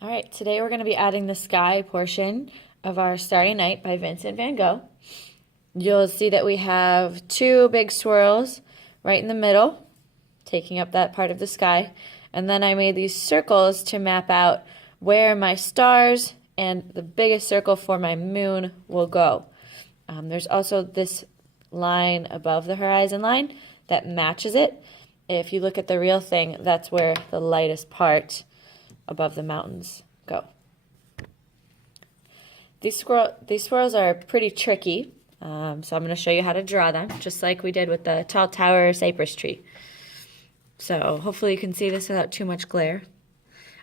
All right, today we're going to be adding the sky portion of our Starry Night by Vincent van Gogh. You'll see that we have two big swirls right in the middle, taking up that part of the sky. And then I made these circles to map out where my stars and the biggest circle for my moon will go. There's also this line above the horizon line that matches it. If you look at the real thing, that's where the lightest part above the mountains go. These swirls are pretty tricky, so I'm going to show you how to draw them, just like we did with the tall tower cypress tree. So hopefully you can see this without too much glare.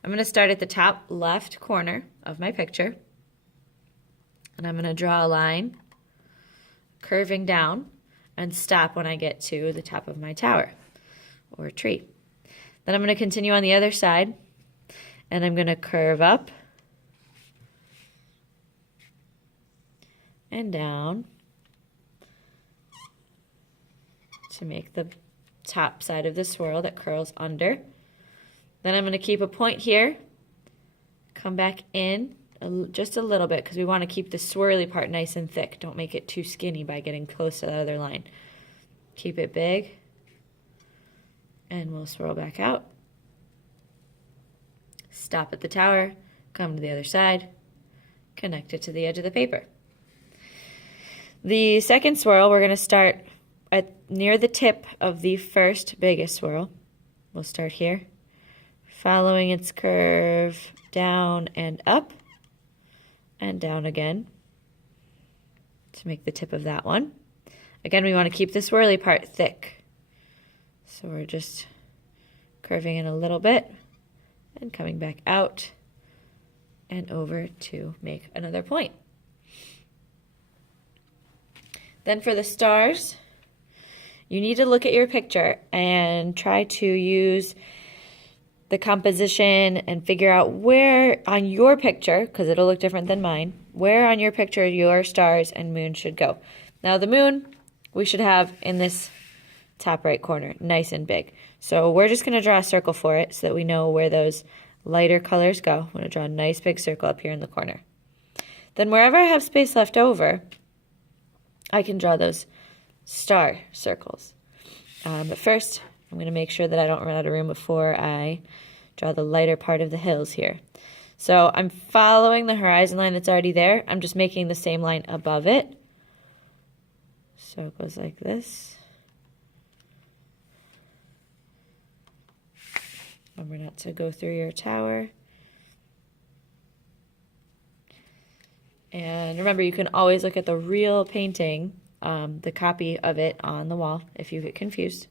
I'm going to start at the top left corner of my picture, and I'm going to draw a line curving down and stop when I get to the top of my tower or tree. Then I'm going to continue on the other side, and I'm going to curve up and down to make the top side of the swirl that curls under. Then I'm going to keep a point here, come back in just a little bit because we want to keep the swirly part nice and thick. Don't make it too skinny by getting close to the other line. Keep it big, and we'll swirl back out. Stop at the tower, come to the other side, connect it to the edge of the paper. The second swirl, we're going to start near the tip of the first biggest swirl. We'll start here, following its curve down and up and down again to make the tip of that one. Again, we want to keep the swirly part thick. So we're just curving in a little bit and coming back out and over to make another point. Then for the stars, you need to look at your picture and try to use the composition and figure out where on your picture, because it'll look different than mine, where on your picture your stars and moon should go. Now the moon we should have in this top right corner, nice and big. So we're just going to draw a circle for it so that we know where those lighter colors go. I'm going to draw a nice big circle up here in the corner. Then wherever I have space left over, I can draw those star circles. But first, I'm going to make sure that I don't run out of room before I draw the lighter part of the hills here. So I'm following the horizon line that's already there. I'm just making the same line above it. So it goes like this. Remember not to go through your tower. And remember, you can always look at the real painting, the copy of it on the wall if you get confused.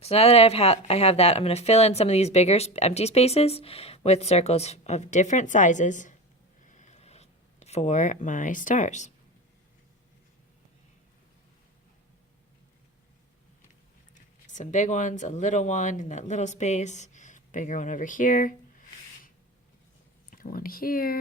So now that I have that, I'm going to fill in some of these bigger empty spaces with circles of different sizes for my stars. Some big ones, a little one in that little space, bigger one over here, one here.